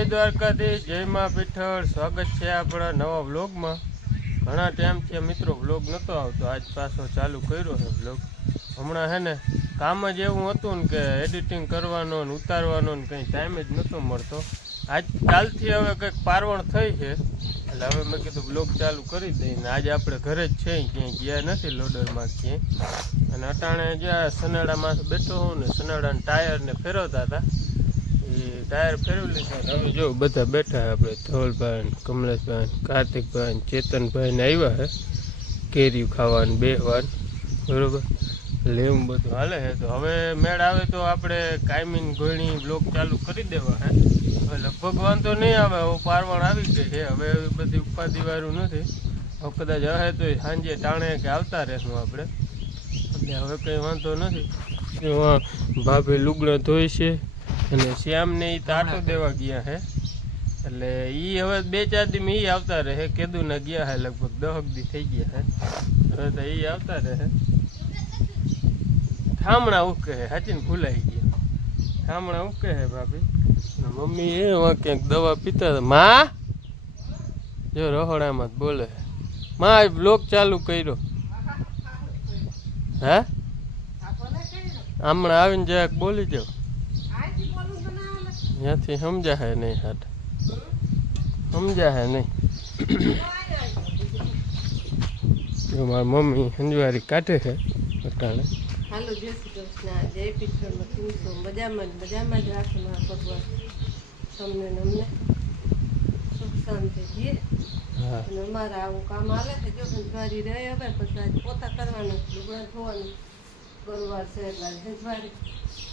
જય દ્વારકાધીશ, જય માં પીઠળ. સ્વાગત છે આપણા નવા વ્લોગમાં. ઘણા ટાઈમથી મિત્રો વ્લોગ નહોતો આવતો. આજ પાછો ચાલુ કર્યો છે વ્લોગ. હમણાં હે ને, કામ જ એવું હતું ને કે એડિટિંગ કરવાનો ને ઉતારવાનો ને કંઈ ટાઈમ જ નહોતો મળતો. આજ કાલથી હવે કંઈક પારવણ થઈ છે. એટલે હવે મેં કીધું બ્લોગ ચાલુ કરી દઈને આજે આપણે ઘરે જ છે ક્યાંય ગયા નથી લોડરમાં ક્યાંય. અને અટાણે જ્યાં સનાડામાં બેઠો હું ને સનાડાના ટાયરને ફેરવતા હતા ટાયર ફેરવી લીધા ને હવે જો બધા બેઠા હે આપણે ધવલભાઈ કમલેશભાઈ કાર્તિકભાઈ ચેતનભાઈ ને આવ્યા છે કેરી ખાવાનું બેહવાનું બરોબર? એટલે એવું બધું હાલે છે. તો હવે મેળ આવે તો આપણે કાયમીન ગોળણી બ્લોક ચાલુ કરી દેવા હે. હવે લગભગ વાંધો નહીં આવે હવે પારવણ આવી ગઈ છે. હવે બધી ઉપાધિ વાળું નથી. હવે કદાચ આવે તો સાંજે ટાણે કે આવતા રહેશું આપણે. એટલે હવે કંઈ વાંધો નથી. ભાભી લુગડા ધોઈ છે. અને શ્યામને એ તાટો દેવા ગયા હે. એટલે એ હવે બે ચાર દી એ આવતા રહે. કેદુના ગયા હે લગભગ દહક દી થઈ ગયા હે. હવે તો એ આવતા રહે. ઠામણા ઉકે હે હાચીને ભૂલાઈ ગયા. ઠામણા ઉકે હે ભાભી. મમ્મી એ હવે ક્યાંક દવા પીતા હતા. માં? જો રહોડામાં જ બોલે માં બ્લોક ચાલુ કર્યો. હે? હમણાં આવીને જરાક બોલી જાઓ. ત્યાંથી સમજાશે નહીં હાટ સમજાશે નહીં જો મારી મમ્મી સંજવારી કાઢે છે અટાણે હાલો જય શ્રી કૃષ્ણ જય પીઠળમાં કેમ છો મજામાં ને મજામાં જ રાખે મારા ભગવાન તમને ને અમને સુખ શાંતિ દે હા અને અમારે આવું કામ હાલે છે જો સંજવારી રહે હવે પછી આજ પોતા કરવાના લુગડા ધોવાનું ગુરુવાર છે એટલે આજે સંજવારી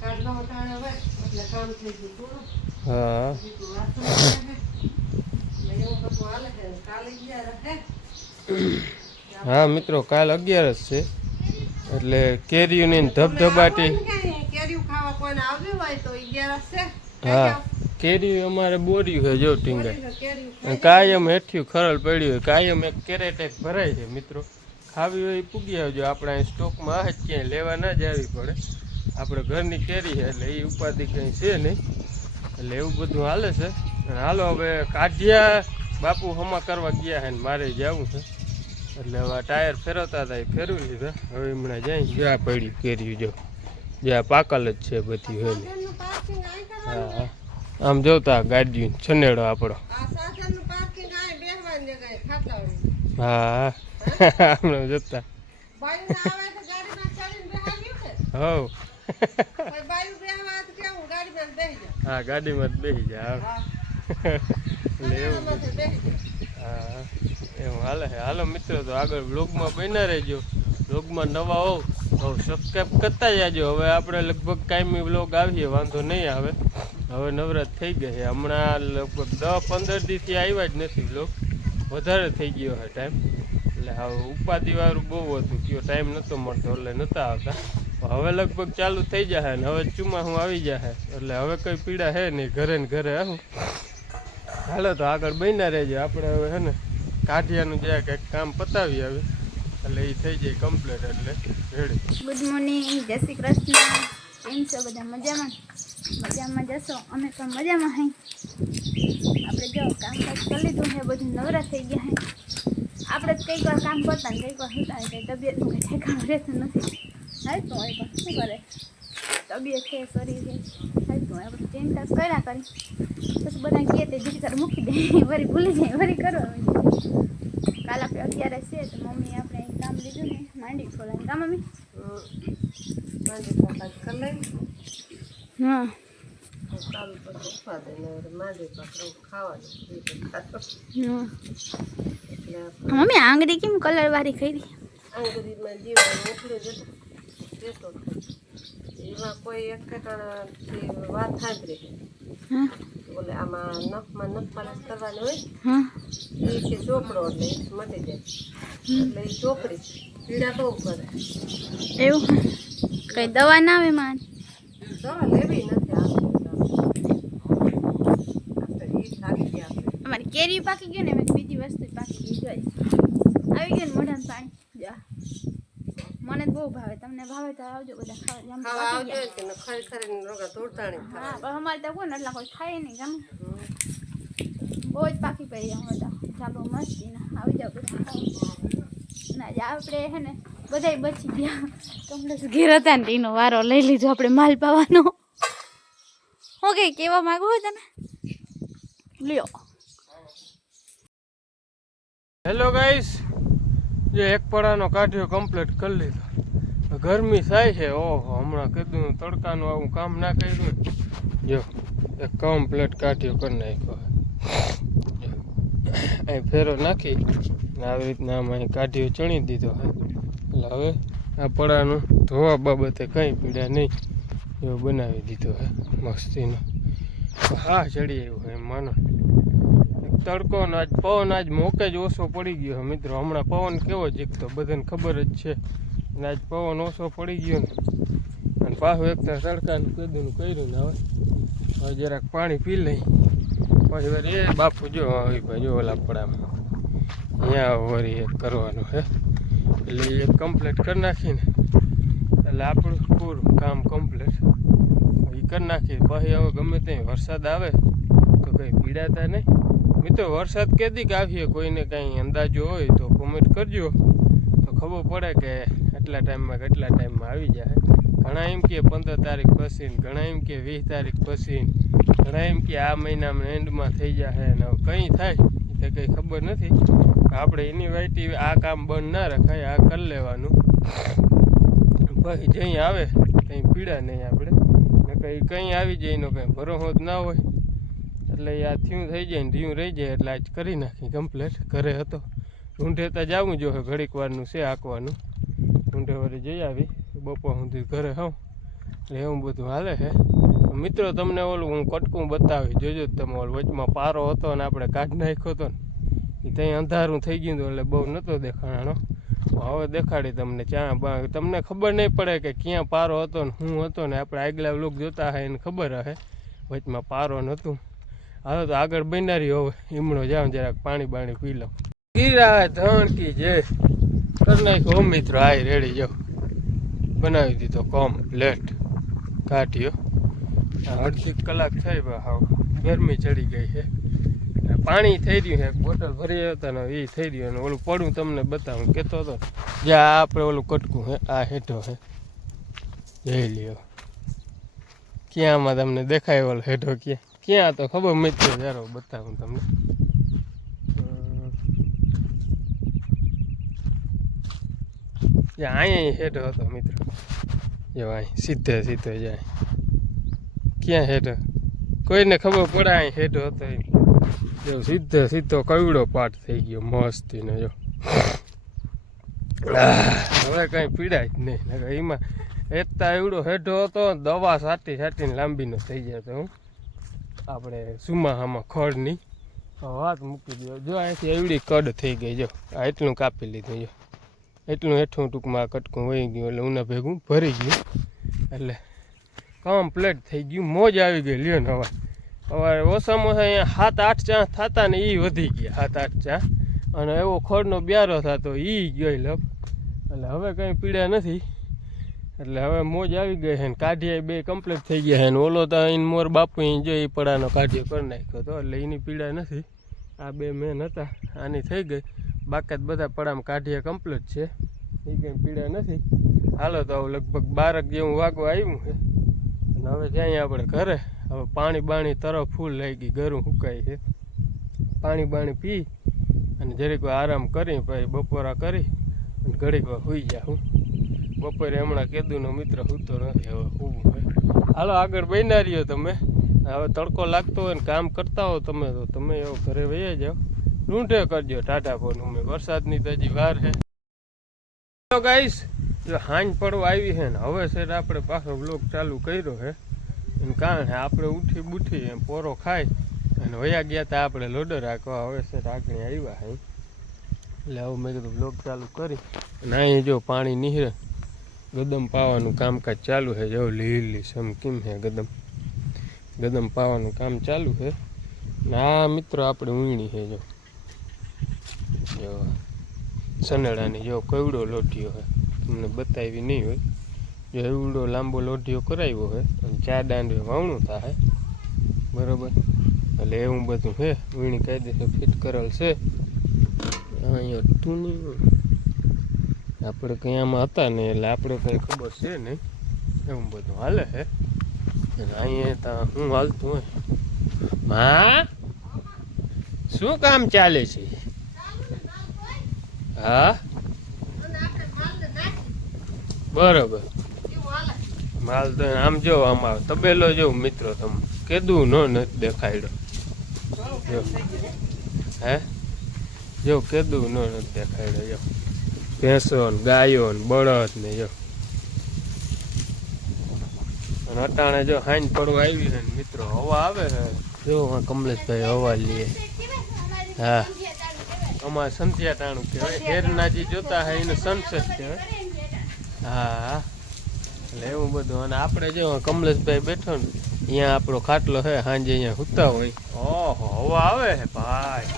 કાઢવા ઉઠાણે હવે એટલે કામ થઈ ગયું પૂરું. હા. હા. મિત્રો કાલ અગિયારસ છે. એટલે કેરીઓની ધબધબાટી. કેરીયું ખાવા કોઈને આવ્યું હોય તો અગિયારસ છે. હા. કેરી અમારે બોર્યું છે જો ટીંગાઈ કાયમ હેઠ્યું ખરલ પડ્યું હોય. કાયમ એક કેરેટ એક ભરાય છે મિત્રો. ખાવી હોય પૂગી આવજો. આપણે અહીં સ્ટોકમાં જ ક્યાંય લેવા ના જ આવી પડે. આપણે ઘરની કેરી છે એટલે એ ઉપાધિ કંઈ છે નહીં. એટલે એવું બધું હાલે છે. અને હાલો હવે કાઢ્યા. બાપુ હમા કરવા ગયા છે ને મારે જવું છે. એટલે હવે ટાયર ફેરવતા હતા એ ફેરવી લીધા. હવે હમણાં જાય જ્યાં પડ્યું કેરી જો. જ્યાં પાકલ જ છે બધી હોય હા હા. આમ જોતા ગાડી છનેડો આપણો. હા. હમણાં જોતા. હવ. હા ગાડીમાં જ બેસી જાય હા. એવું જાઓ. હા એમ હાલે હાલો મિત્રો તો આગળ બ્લોગમાં બન્યા રહેજો. બ્લોગમાં નવા હોવ તો સબસ્ક્રાઈબ કરતા જાજો. હવે આપણે લગભગ કાયમી બ્લોગ આવીએ વાંધો નહીં આવે. હવે નવરાત થઈ ગઈ છે. હમણાં લગભગ દસ પંદર દિવસથી આવ્યા જ નથી બ્લોગ વધારે થઈ ગયો છે ટાઈમ એટલે હવે ઉપાધિવાળું બહુ હતું, કયો ટાઈમ નહોતો મળતો, એટલે નહોતા આવતા. હવે લગભગ ચાલુ થઈ જશે ને હવે ચુમા હું આવી જશે એટલે હવે કંઈ પીડા છે નહીં, ઘરે ને ઘરે આવું. હાલો તો આગળ બન્યા રહેજો, આપણે હવે હે ને કાઢિયાનું જે કંઈક કામ પતાવી આવે એટલે એ થઈ જાય કમ્પ્લીટ એટલે રેડી ગુડ મોર્નિંગ જય શ્રી કૃષ્ણ. કેમ છો બધા મજામાં? મજામાં જશો? અમે પણ મજામાં હઈ આપણે જો કામકાજ કરી લીધું છે બધું નવરા થઈ ગયા હે. આપણે કંઈક વાર કામ કરતા ને કંઈક વાર હતા કંઈ તબિયતનું કંઈ ઠેકાણું રહેતું નથી. હાલતું હોય પણ શું કરે? તબિયત છે શરીર છે. હાલતું હોય આપણે ચિંતા કર્યા કરી. પછી બધા કહે તે જીરી કર મૂકી દે. વરી ભૂલી જાય વરી કરવા કાલ આપણે અત્યારે છે તો મમ્મી આપણે કામ લીધું ને માંડી ખોલાય કામ મમ્મી? કરી. હા. કામ કાકા ખાવાનું મમ્મી આંગળી કેમ કલર વાળી કરી? આંગળીમાં જીવવાનું ઉકળી જતો એમાં કોઈ એક વાત સાંભળી હા? બોલે આમાં નખમાં નખ પાલિશ હોય એ કે ચોપડો એટલે મટી જાય. એટલે એ ચોપડી પીડા બહુ કરે. એવું? કઈ દવા ના આવે માન દવા લેવી નથી આવતી આપણે એ થાકી ગયા આપણે અમારી કેરી પાકી ગઈ ને બીજી વસ્તુ પાકી ગઈ જોઈ. આવી ગઈ ને મોઢામાં પાણી? જા. મને બહુ ભાવે. તમને ભાવે તો આવજો બધા ખાવા. આવજો કે ને ખરી ખરીને રોગા ધૂળતાણી હા પણ અમારે તો કોણ એટલા કોઈ ખાય નહીં ગમે. બહુ જ પાકી પડી અમે તો. ચાલો મસ્તી ના આવી જાવ બધા ના જ આપણે હે ને બધાય બચી ગયા. તમને ઘેર હતા ને એનો વારો લઈ લીધો આપણે માલ પાવાનો. હું કઈ કેવા માંગુ હોય તને લ્યો. હેલો ગાઈસ જે એક પડાનો કાઢ્યો કમ્પ્લીટ કરી લીધો. ગરમી થાય છે. ઓહો, હમણાં કીધું તડકાનું આવું કામ ના કર્યું. જો, એક કમ્પ્લીટ કાઢ્યો કરી નાખ્યો. અહીં ફેરો નાખી આવી રીતના આમ અહીં કાઢ્યો ચણી દીધો એટલે હવે આ પડાનું ધોવા બાબતે કંઈ પીડા નહીં એવો બનાવી દીધો હે મસ્તીનો. હા ચડી આવ્યું એમ, માનો. તડકો ને આજ પવન આજ મોકે જ ઓછો પડી ગયો મિત્રો. હમણાં પવન કેવો જીકતો બધાને ખબર જ છે. અને આજ પવન ઓછો પડી ગયો ને. અને પાછું એક તો તડકાનું કીધું કર્યું ને હવે. હવે જરાક પાણી પી લઈ. પછી વાર એ બાપુ જો આવી ભાઈ જો ઓલા અહીંયા વરી એક કરવાનું હે એટલે એ કમ્પ્લીટ કરી નાખીને એટલે આપણું પૂરું કામ કમ્પ્લીટ એ કરી નાખીએ પછી હવે ગમે ત્યાં વરસાદ આવે તો કંઈ પીડાતા નહીં. મિત્રો વરસાદ કેદીક આવીએ, કોઈને કાંઈ અંદાજો હોય તો કોમેન્ટ કરજો. તો ખબર પડે કે આટલા ટાઈમમાં કેટલા ટાઈમમાં આવી જાય. ઘણા એમ કે પંદર તારીખ પછી ઘણા એમ કે વીસ તારીખ પછી ઘણા એમ કે આ મહિનામાં એન્ડમાં થઈ જાય અને કંઈ થાય તો કંઈ ખબર નથી. આપણે એની વાયટી આ કામ બંધ ના રખાય, આ કરી લેવાનું. પછી જઈ આવે, કંઈ પીડા નહીં આપણે. કંઈ કંઈ આવી જાય એનો કંઈ ભરોસો જ ના હોય. એટલે આ થયું, થઈ જાય ને થયું, રહી જાય એટલે આજ કરી નાખી કમ્પ્લેટ ઘરે હતો. ઊંઢેતા જવું જોઈએ ઘડીક વારનું છે આંકવાનું. ઊંઢે વળી જઈ આવી, બપોર સુધી ઘરે હોઉં. એટલે એવું બધું હાલે છે. મિત્રો, તમને ઓલું હું કટકું બતાવી જોજો તમે ઓલું વચમાં પારો હતો ને આપણે કાઢ નાખ્યો હતો ને ત્યાં અંધારું થઈ ગયું હતું એટલે બહુ નહોતો દેખાણાનો હવે દેખાડી તમને ત્યાં તમને ખબર નહીં પડે કે ક્યાં પારો હતો ને શું હતો ને, આપણે આગલા લોક જોતા હોય એને ખબર હશે વચમાં પારો નહોતું. હાલો તો આગળ બનારી હવે. હિમણો જાઉં જરાક પાણી બાણી પી લઉં. ગીરા ધણકી જે કરી નાખ્યો. હો મિત્રો આય રેડી જાઓ. બનાવી દીધો કમ્પ્લેટ કાઢ્યો. આ અડધી કલાક થઈ હાવ ગરમી ચડી ગઈ છે. પાણી થઈ રહ્યું છે. બોટલ ભરી હતા ને એ થઈ રહ્યું અને ઓલું પડું તમને બતાવું. કહેતો હતો. જ્યાં આપણે ઓલું કટકું હે આ હેઠો હે જઈ લ્યો. ક્યાંમાં તમને દેખાય ઓલો હેઠો ક્યાં? ક્યાં તો ખબર મિત્રો જારો બતાવું તમને. અહીંયા હેઠો હતો મિત્રો. જો અહીં સીધે સીધો જાય. ક્યાં હેઠો? કોઈને ખબર પડે અહીં હેઠો હતો એમ. જો સીધે સીધો કવડો પાઠ થઈ ગયો મસ્તીનો જો. આહ, હવે કઈ પીડાય જ નહીં. એમાં એકતા એવડો હેઠો હતો દવા સાટી સાટીને લાંબીનો થઈ જતો હું. આપણે સુમાહામાં ખડની. વાત મૂકી દો. જો અહીંથી એવડી કડ થઈ ગઈ, જો. આ એટલું કાપી લીધું, જો. એટલું હેઠું ટૂંકમાં કટકું વહી ગયું એટલે ઉના ભેગું ભરી ગયું. એટલે કમ્પ્લેટ થઈ ગયું. મોજ આવી ગઈ, લ્યો ને હવે. હવે ઓછામાં ઓછા અહીંયા સાત, આઠ ચા થતા ને એ વધી ગયા, સાત, આઠ ચા. અને એવો ખોડનો બ્યારો થતો એ ગયો લપ. એટલે હવે કંઈ પીડા નથી. એટલે હવે મોજ આવી ગઈ છે ને કાઢિયા બે કમ્પ્લીટ થઈ ગયા છે ને ઓલો તો અહીં મોર બાપુ અહીં જો એ પડાનો કાઢિયો કરી નાખ્યો હતો એટલે એની પીડા નથી. આ બે મેન હતા, આની થઈ ગઈ. બાકી જ બધા પડામાં કાઢીએ કમ્પ્લીટ છે. એ કંઈ પીડા નથી. હાલો તો લગભગ બારક જેવું વાગો આવ્યું છે. અને હવે જાય આપણે ઘરે. હવે પાણી બાણી તરફ ફૂલ લઈ ગઈ ગરું સુકાય છે. પાણી બાણી પી અને જરીક આરામ કરી પછી બપોરા કરી અને ઘડીક સુઈ જા હું બપોરે હમણાં કેદુનો મિત્ર સૂતો નથી, હવે હું. હાલો, આગળ બન્યા રહ્યો તમે. હવે તડકો લાગતો હોય ને કામ કરતા હો તમે, તો તમે એવો ઘરે વહી જાઓ. ઢૂંઢે કરજો ટાટા ફોન અમે. વરસાદની તો હજી વાર છે તો ગાઈશ હાંજ પડવા આવી છે ને, હવે સર આપણે પાછો બ્લોગ ચાલુ કર્યો છે એનું કારણ આપણે ઉઠી બુઠી એમ પોરો ખાઈ અને વયા ગયા હતા આપણે લોડર રાખવા હવે સર આગળ આવ્યા છે એટલે હવે મેં કીધું બ્લોગ ચાલુ કરી અને અહીં જો પાણી નીહરે ગદમ પાવાનું કામકાજ ચાલુ છે. જો લીલી સમ કેમ છે ગદમ? ગદમ પાવાનું કામ ચાલુ છે. ને આ મિત્રો આપણે ઊંઘણી છે જો. જો સનેડાની જો કવડો લોઢીયો છે. તમને બતાવી નહીં હોય. જો એવડો લાંબો લોઢિયો કરાવ્યો હોય અને ચાર દાંડે વાવણું થાય. બરોબર? એટલે એવું બધું છે. વીણી કાયદેસર ફિટ કરેલ છે. અહીંયા તું નહીં આપણે કંઈ આમાં હતા નહીં, એટલે આપણે કંઈ ખબર છે નહીં. એવું બધું હાલે છે. એટલે અહીંયા ત્યાં શું હાલતું હોય. મા, શું કામ ચાલે છે? હા? બરોબર. માલ તો આમ જો આમાં તબેલો જો મિત્રો તમે કેદું નો નથી દેખાડ્યો હે? જો કીધું નો નથી દેખાડ્યો જો. ભેંસો ને ગાયો ને બળદ ને જો. અને અટાણે જો હાઈન પડવા આવી છે ને મિત્રો હવા આવે છે. જો હા કમલેશભાઈ હવા લઈએ. હા. અમારે સંધ્યા ટાણું કહેવાય. હેરનાજી જોતા હોય એને સનસેટ કહેવાય. હા. એટલે એવું બધું. અને આપણે જો કમલેશભાઈ બેઠો ને અહીંયા આપણો ખાટલો છે સાંજે અહીંયા સૂતા હોય. ઓહો હવા આવે છે ભાઈ.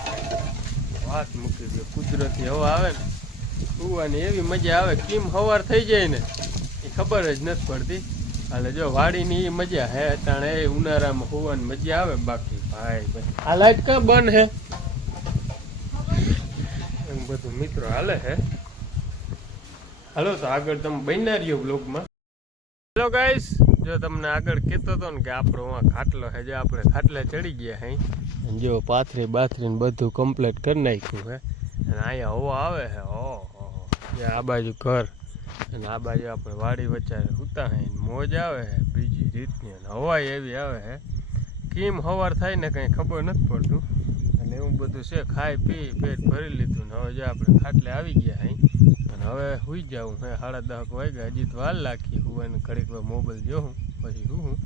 વાત મૂકી દો કુદરતી હવા આવે ને. સુવાની એવી મજા આવે, કેમ હવાર થઈ જાય ને, એ ખબર જ નથી પડતી. એટલે જો વાડીની એ મજા હે, તાણે એ ઉનાળામાં હોવાની મજા આવે બાકી. ભાઈ ભાઈ. આ લાઈટ કા બંધ હે? એમ બધું મિત્રો હાલે હે. હાલો, તો આગળ તમે બન્યા રહ્યો બ્લોગમાં હેલો ગાઈસ જો તમને આગળ કહેતો હતો ને કે આપણો આ ખાટલો છે જે આપણે ખાટલે ચડી ગયા હે જો પાથરી બાથરી ને બધું કમ્પ્લીટ કરી નાખ્યું હે. અને અહીંયા હવા આવે ઓહો જે આ બાજુ ઘર. અને આ બાજુ આપણે વાડી વચ્ચે સૂતા હે મોજ આવે હે બીજી રીતની. અને હવાઈ એવી આવે હે. કેમ હવાર થાય ને કંઈ ખબર નથી પડતું. અને એવું બધું છે, ખાઈ પી, પેટ ભરી લીધું ને હવે જે આપણે ખાટલે આવી ગયા અહીં અને હવે હુઈ જાઉં હે. સાડા દહક વાગ્યા, હજી તો વાર હું અને ઘડીક મોબાઈલ જોઉં, પછી હું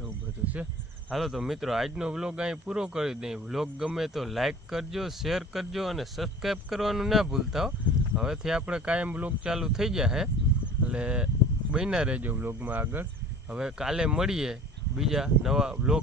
એવું બધું છે. હાલો તો મિત્રો, આજનો વ્લોગ અહીં પૂરો કરી દઈએ. વ્લોગ ગમે તો લાઇક કરજો, શેર કરજો અને સબસ્ક્રાઈબ કરવાનું ના ભૂલતા હો. હવેથી આપણે કાયમ બ્લોગ ચાલુ થઈ ગયા હે, એટલે બન્યા રહેજો વ્લોગમાં આગળ. હવે કાલે મળીએ બીજા નવા વ્લોગ